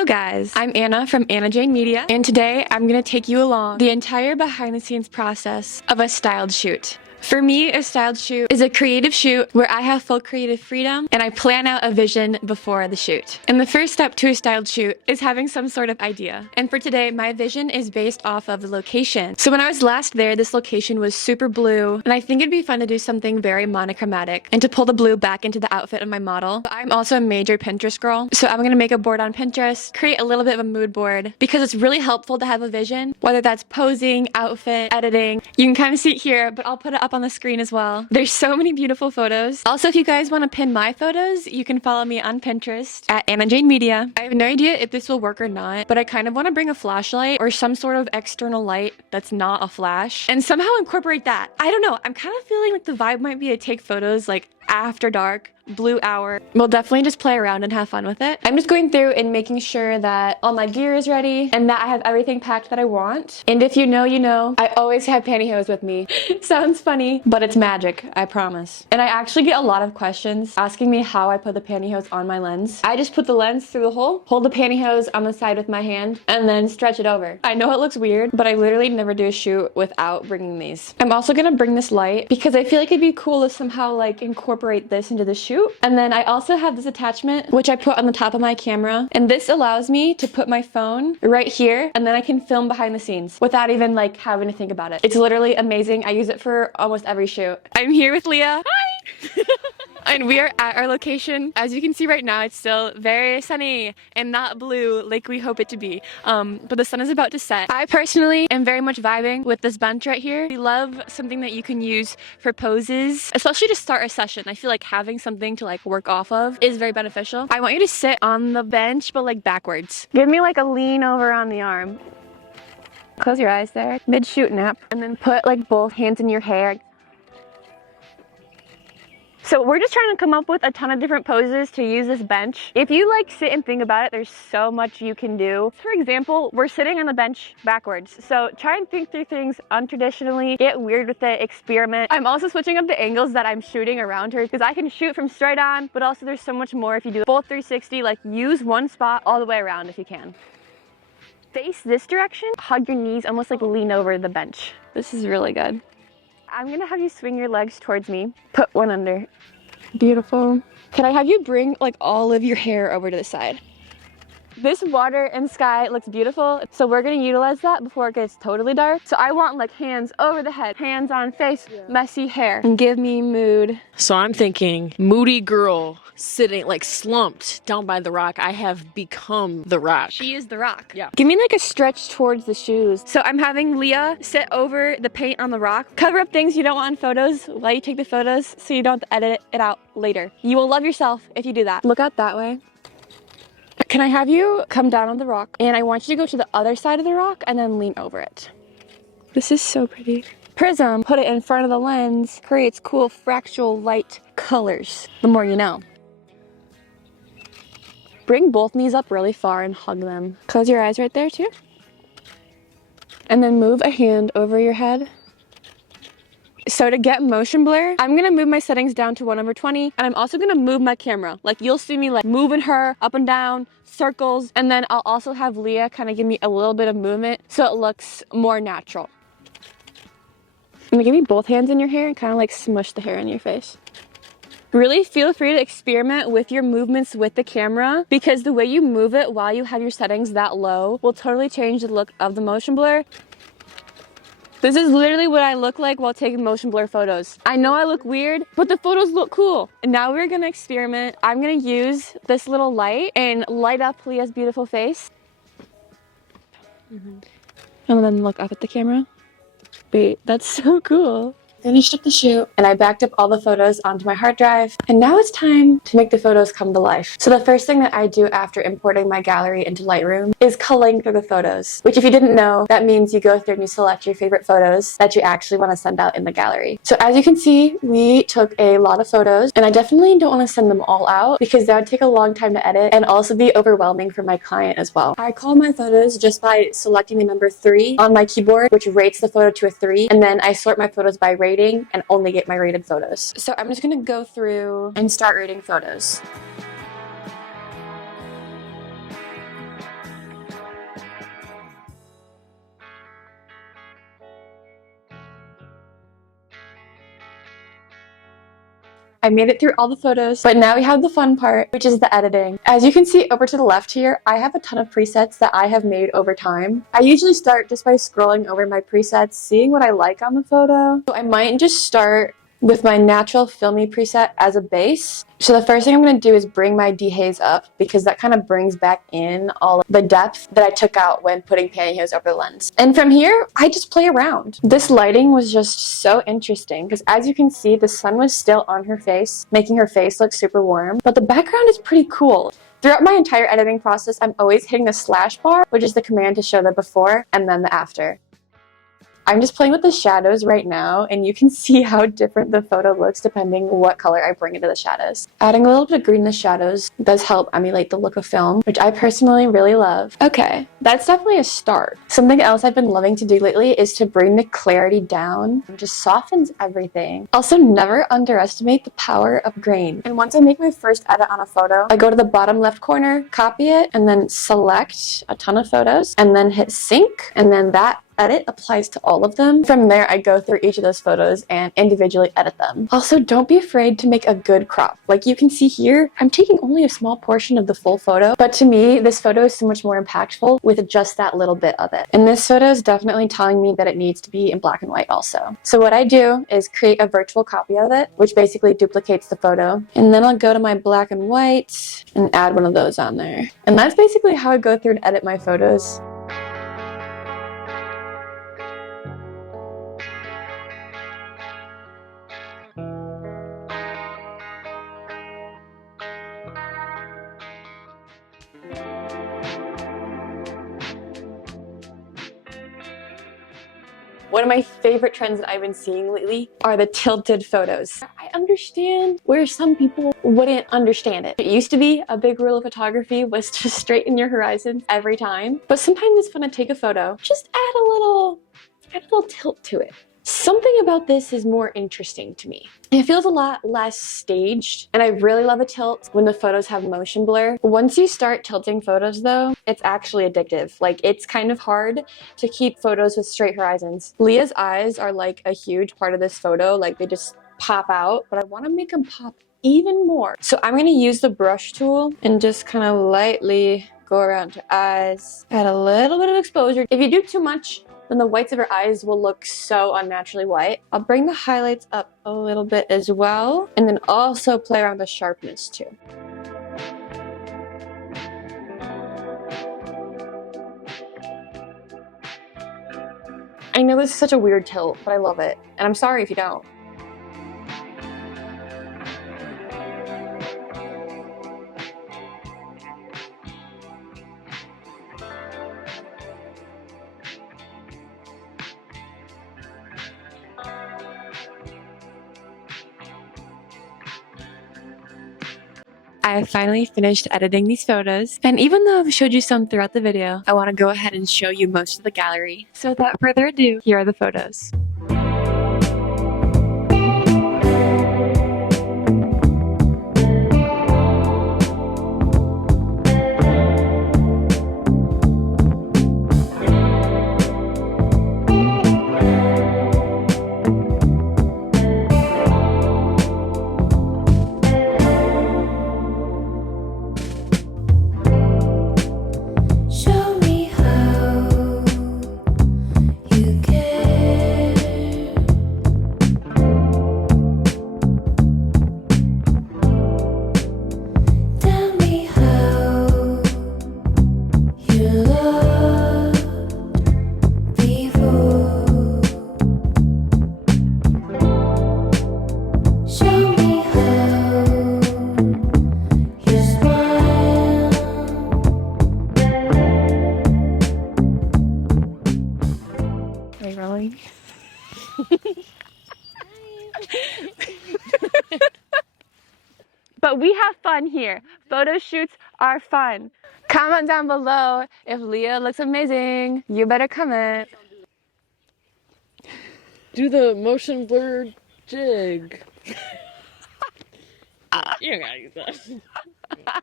Hello guys, I'm Anna from Anna Jane Media, and today I'm going to take you along the entire behind the scenes process of a styled shoot. For me, a styled shoot is a creative shoot where I have full creative freedom and I plan out a vision before the shoot. And the first step to a styled shoot is having some sort of idea. And for today, my vision is based off of the location. So when I was last there, this location was super blue, and I think it'd be fun to do something very monochromatic and to pull the blue back into the outfit of my model. But I'm also a major Pinterest girl, so I'm going to make a board on Pinterest, create a little bit of a mood board, because it's really helpful to have a vision, whether that's posing, outfit, editing. You can kind of see it here, but I'll put it up on the screen as well. There's so many beautiful photos. Also, if you guys want to pin my photos, you can follow me on Pinterest at Anna Jane Media. I have no idea if this will work or not, but I kind of want to bring a flashlight or some sort of external light that's not a flash and somehow incorporate that. I don't know. I'm kind of feeling like the vibe might be to take photos like after dark, blue hour. We'll definitely just play around and have fun with it. I'm just going through and making sure that all my gear is ready and that I have everything packed that I want. And if you know, you know, I always have pantyhose with me. Sounds funny, but it's magic, I promise. And I actually get a lot of questions asking me how I put the pantyhose on my lens. I just put the lens through the hole, hold the pantyhose on the side with my hand, and then stretch it over. I know it looks weird, but I literally never do a shoot without bringing these. I'm also gonna bring this light because I feel like it'd be cool to somehow like incorporate this into the shoot. And then I also have this attachment which I put on the top of my camera, and this allows me to put my phone right here, and then I can film behind the scenes without even like having to think about it. It's literally amazing. I use it for almost every shoot. I'm here with Leah. Hi! And we are at our location. As you can see right now, it's still very sunny and not blue like we hope it to be. But the sun is about to set. I personally am very much vibing with this bench right here. We love something that you can use for poses, especially to start a session. I feel like having something to like work off of is very beneficial. I want you to sit on the bench, but like backwards. Give me like a lean over on the arm. Close your eyes there, mid-shoot nap, and then put like both hands in your hair. So we're just trying to come up with a ton of different poses to use this bench. If you like sit and think about it, there's so much you can do. For example, we're sitting on the bench backwards. So try and think through things untraditionally, get weird with it, experiment. I'm also switching up the angles that I'm shooting around her because I can shoot from straight on, but also there's so much more if you do both 360, like use one spot all the way around if you can. Face this direction, hug your knees, almost like lean over the bench. This is really good. I'm gonna have you swing your legs towards me. Put one under. Beautiful. Can I have you bring like all of your hair over to the side? This water and sky looks beautiful, so we're gonna utilize that before it gets totally dark. So I want like hands over the head, hands on face, messy hair, and give me mood. So I'm thinking moody girl sitting like slumped down by the rock. I have become the rock. She is the rock. Yeah. Give me like a stretch towards the shoes. So I'm having Leah sit over the paint on the rock. Cover up things you don't want in photos while you take the photos so you don't have to edit it out later. You will love yourself if you do that. Look out that way. Can I have you come down on the rock, and I want you to go to the other side of the rock and then lean over it. This is so pretty. Prism, put it in front of the lens, creates cool fractal light colors. The more you know. Bring both knees up really far and hug them. Close your eyes right there too. And then move a hand over your head. So to get motion blur, I'm gonna move my settings down to 1/20, and I'm also gonna move my camera. Like you'll see me like moving her up and down, circles, and then I'll also have Leah kind of give me a little bit of movement so it looks more natural. I'm gonna give you both hands in your hair and kind of like smush the hair in your face. Really feel free to experiment with your movements with the camera, because the way you move it while you have your settings that low will totally change the look of the motion blur. This is literally what I look like while taking motion blur photos. I know I look weird, but the photos look cool. And now we're gonna experiment. I'm gonna use this little light and light up Leah's beautiful face. And then look up at the camera. Wait, that's so cool. Finished up the shoot, and I backed up all the photos onto my hard drive, and now it's time to make the photos come to life. So the first thing that I do after importing my gallery into Lightroom is culling through the photos, which if you didn't know, that means you go through and you select your favorite photos that you actually want to send out in the gallery. So as you can see, we took a lot of photos, and I definitely don't want to send them all out because that would take a long time to edit and also be overwhelming for my client as well. I call my photos just by selecting the number 3 on my keyboard, which rates the photo to a 3, and then I sort my photos by rating and only get my rated photos. So I'm just gonna go through and start rating photos. I made it through all the photos, but now we have the fun part, which is the editing. As you can see over to the left here, I have a ton of presets that I have made over time. I usually start just by scrolling over my presets, seeing what I like on the photo. So I might just start with my natural filmy preset as a base. So the first thing I'm going to do is bring my dehaze up, because that kind of brings back in all of the depth that I took out when putting pantyhose over the lens. And from here, I just play around. This lighting was just so interesting because, as you can see, the sun was still on her face, making her face look super warm, but the background is pretty cool. Throughout my entire editing process, I'm always hitting the slash bar, which is the command to show the before and then the after. I'm just playing with the shadows right now, and you can see how different the photo looks depending what color I bring into the shadows. Adding a little bit of green in the shadows does help emulate the look of film, which I personally really love. Okay, that's definitely a start. Something else I've been loving to do lately is to bring the clarity down. It just softens everything. Also, never underestimate the power of grain. And once I make my first edit on a photo, I go to the bottom left corner, copy it, and then select a ton of photos, and then hit sync, and then that edit applies to all of them. From there, I go through each of those photos and individually edit them. Also, don't be afraid to make a good crop. Like you can see here, I'm taking only a small portion of the full photo, but to me, this photo is so much more impactful with just that little bit of it. And this photo is definitely telling me that it needs to be in black and white also. So what I do is create a virtual copy of it, which basically duplicates the photo. And then I'll go to my black and white and add one of those on there. And that's basically how I go through and edit my photos. One of my favorite trends that I've been seeing lately are the tilted photos. I understand where some people wouldn't understand it. It used to be a big rule of photography was to straighten your horizons every time, but sometimes it's fun to take a photo, just add a little tilt to it. Something about this is more interesting to me. It feels a lot less staged, and I really love a tilt when the photos have motion blur. Once you start tilting photos though, it's actually addictive. Like, it's kind of hard to keep photos with straight horizons. Leah's eyes are like a huge part of this photo, like they just pop out, but I want to make them pop even more. So I'm going to use the brush tool and just kind of lightly go around her eyes, add a little bit of exposure. If you do too much, then the whites of her eyes will look so unnaturally white. I'll bring the highlights up a little bit as well, and then also play around with the sharpness too. I know this is such a weird tilt, but I love it, and I'm sorry if you don't. I finally finished editing these photos, and even though I've showed you some throughout the video, I want to go ahead and show you most of the gallery. So without further ado, here are the photos. But we have fun here. Photo shoots are fun. Comment down below if Leah looks amazing. You better comment. Do the motion blur jig. You gotta use that.